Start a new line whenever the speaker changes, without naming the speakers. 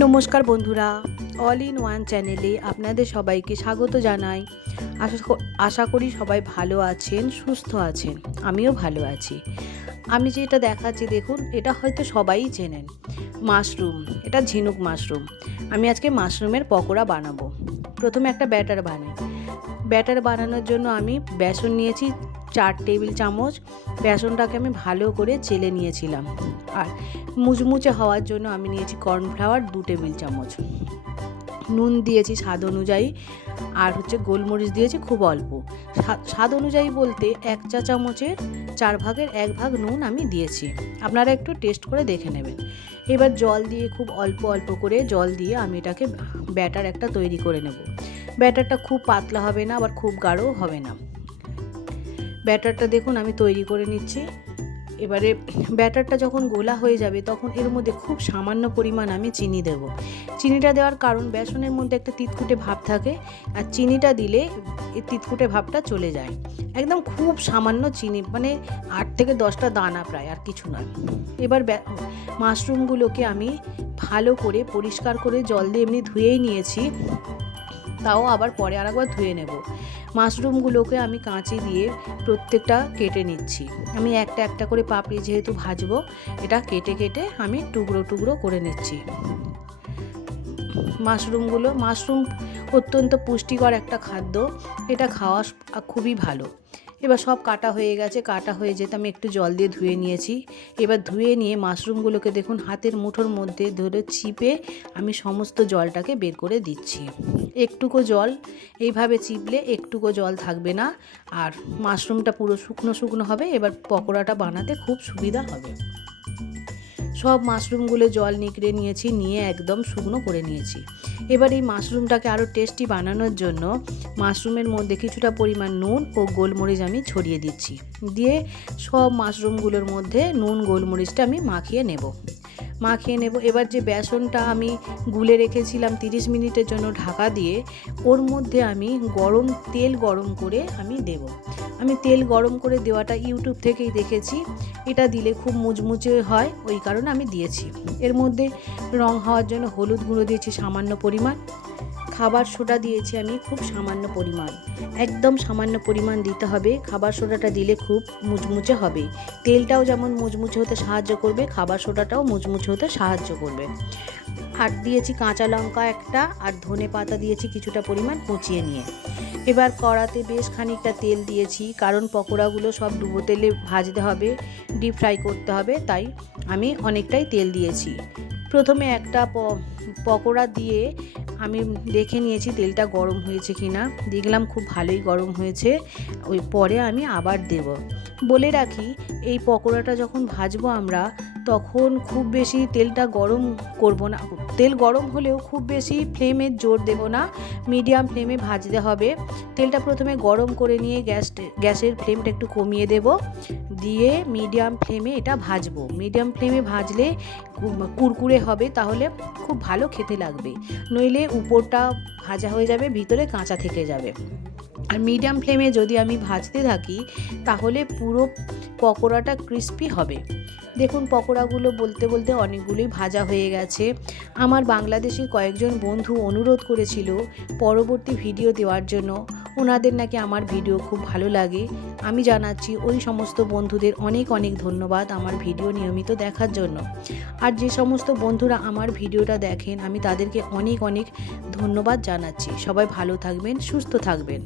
নমস্কার বন্ধুরা all in one চ্যানেলে আপনাদের সবাইকে স্বাগত জানাই। আশা করি সবাই ভালো আছেন, সুস্থ আছেন, আমিও ভালো আছি। আমি যেটা দেখাচ্ছি, দেখুন, এটা হয়তো সবাই চেনেন। মাশরুম, এটা ঝিনুক মাশরুম। আমি আজকে মাশরুমের পকোড়া বানাবো। প্রথমে একটা ব্যাটার বানাই। ব্যাটার বানানোর জন্য আমি বেসন নিয়েছি চার টেবিল চামচ। বেসনটাকে আমি ভালো করে চেলে নিয়েছিলাম। আর মুচমুচে হওয়ার জন্য আমি নিয়েছি কর্নফ্লাওয়ার দু টেবিল চামচ। নুন দিয়েছি স্বাদ অনুযায়ী, আর হচ্ছে গোলমরিচ দিয়েছি খুব অল্প। স্বা- স্বাদ অনুযায়ী বলতে এক চা চামচের চার ভাগের এক ভাগ নুন আমি দিয়েছি। আপনারা একটু টেস্ট করে দেখে নেবেন। এবার জল দিয়ে খুব অল্প অল্প করে জল দিয়ে আমি এটাকে ব্যাটার একটা তৈরি করে নেব। ব্যাটারটা খুব পাতলা হবে না, আবার খুব গাঢ়ও হবে না। ব্যাটারটা দেখুন আমি তৈরি করে নিচ্ছি। এবারে ব্যাটারটা যখন গোলা হয়ে যাবে, তখন এর মধ্যে খুব সামান্য পরিমাণ আমি চিনি দেব। চিনিটা দেওয়ার কারণ বেসনের মধ্যে একটা তিতকুটে ভাব থাকে, আর চিনিটা দিলে এই তিতকুটে ভাবটা চলে যায়। একদম খুব সামান্য চিনি মানে আট থেকে দশটা দানা প্রায়, আর কিছু নয় এবার মাশরুমগুলোকে আমি ভালো করে পরিষ্কার করে জল দিয়ে এমনি ধুয়েই নিয়েছি। তাও আবার পরে আর একবার ধুয়ে নেব। মাশরুমগুলোকে আমি কাঁচি দিয়ে প্রত্যেকটা কেটে নিচ্ছি। আমি একটা একটা করে পাপড়ি যেহেতু ভাজবো, এটা কেটে কেটে আমি টুকরো টুকরো করে নিচ্ছি। মাশরুমগুলো, মাশরুম অত্যন্ত পুষ্টিকর একটা খাদ্য, এটা খাওয়া খুবই ভালো। এবার সব কাটা হয়ে গেছে, কাটা হয়ে যেতে আমি একটু জল দিয়ে ধুয়ে নিয়েছি। এবার ধুয়ে নিয়ে মাশরুমগুলোকে দেখুন হাতের মুঠোর মধ্যে ধরে চিপে আমি সমস্ত জলটাকে বের করে দিচ্ছি। একটুকু জল, এইভাবে চিপলে একটুকু জল থাকবে না। আর মাশরুমটা পুরো শুকনো শুকনো হবে, এবার পকোড়াটা বানাতে খুব সুবিধা হবে। সব মাশরুমগুলো জল নিকড়ে নিয়েছি, নিয়ে একদম শুকনো করে নিয়েছি। এবার এই মাশরুমটাকে আরও টেস্টি বানানোর জন্য মাশরুমের মধ্যে কিছুটা পরিমাণ নুন ও গোলমরিচ আমি ছড়িয়ে দিচ্ছি। দিয়ে সব মাশরুমগুলোর মধ্যে নুন, গোলমরিচটা আমি মাখিয়ে নেব। মাখিয়ে নেব। এবার যে বেসনটা আমি গুলে রেখেছিলাম তিরিশ মিনিটের জন্য ঢাকা দিয়ে, ওর মধ্যে আমি গরম তেল গরম করে আমি দেব। আমি তেল গরম করে দেওয়াটা ইউটিউব থেকেই দেখেছি। এটা দিলে খুব মুচমুচে হয়, ওই কারণে আমি দিয়েছি। এর মধ্যে রং হওয়ার জন্য হলুদ গুঁড়ো দিয়েছি সামান্য পরিমাণ। খাবার সোডা দিয়েছি আমি খুব সামান্য পরিমাণ। একদম সামান্য পরিমাণ দিতে হবে, খাবার সোডাটা দিলে খুব মুচমুচে হবে। তেলটাও যেমন মুচমুচে হতে সাহায্য করবে, খাবার সোডাটাও মুচমুচে হতে সাহায্য করবে। আর দিয়েছি কাঁচা লঙ্কা একটা আর ধনে পাতা দিয়েছি কিছুটা পরিমাণ কুচিয়ে নিয়ে। এবার কড়াতে বেশ খানিকটা তেল দিয়েছি, কারণ পকোড়াগুলো সব ডুবো তেলে ভাজতে হবে ডিপ ফ্রাই করতে হবে, তাই আমি অনেকটাই তেল দিয়েছি। প্রথমে একটা পকোড়া দিয়ে আমি দেখে নিয়েছি তেলটা গরম হয়েছে কি না দেখলাম খুব ভালোই গরম হয়েছে। ওই পরে আমি আবার দেব। বলে রাখি, এই পকোড়াটা যখন ভাজবো আমরা, তখন খুব বেশি তেলটা গরম করব না। তেল গরম হলেও খুব বেশি ফ্লেমের জোর দেব না। মিডিয়াম ফ্লেমে ভাজতে হবে। তেলটা প্রথমে গরম করে নিয়ে গ্যাস, গ্যাসের ফ্লেমটা একটু কমিয়ে দেব। দিয়ে মিডিয়াম ফ্লেমে এটা ভাজবো। মিডিয়াম ফ্লেমে ভাজলে কুরকুরে হবে, তাহলে খুব ভালো খেতে লাগবে। নইলে উপরটা ভাজা হয়ে যাবে ভিতরে কাঁচা থেকে যাবে। আর মিডিয়াম ফ্লেমে যদি আমি ভাজতে থাকি, তাহলে পুরো পকোড়াটা ক্রিস্পি হবে। দেখুন, পকোড়াগুলো বলতে বলতে অনেকগুলোই ভাজা হয়ে গেছে। আমার বাংলাদেশের কয়েকজন বন্ধু অনুরোধ করেছিল পরবর্তী ভিডিও দেওয়ার জন্য। ওনাদের নাকি আমার ভিডিও খুব ভালো লাগে। আমি জানাচ্ছি, ওই সমস্ত বন্ধুদের অনেক অনেক ধন্যবাদ আমার ভিডিও নিয়মিত দেখার জন্য। আর যে সমস্ত বন্ধুরা আমার ভিডিওটা দেখেন, আমি তাদেরকে অনেক অনেক ধন্যবাদ জানাচ্ছি। সবাই ভালো থাকবেন, সুস্থ থাকবেন।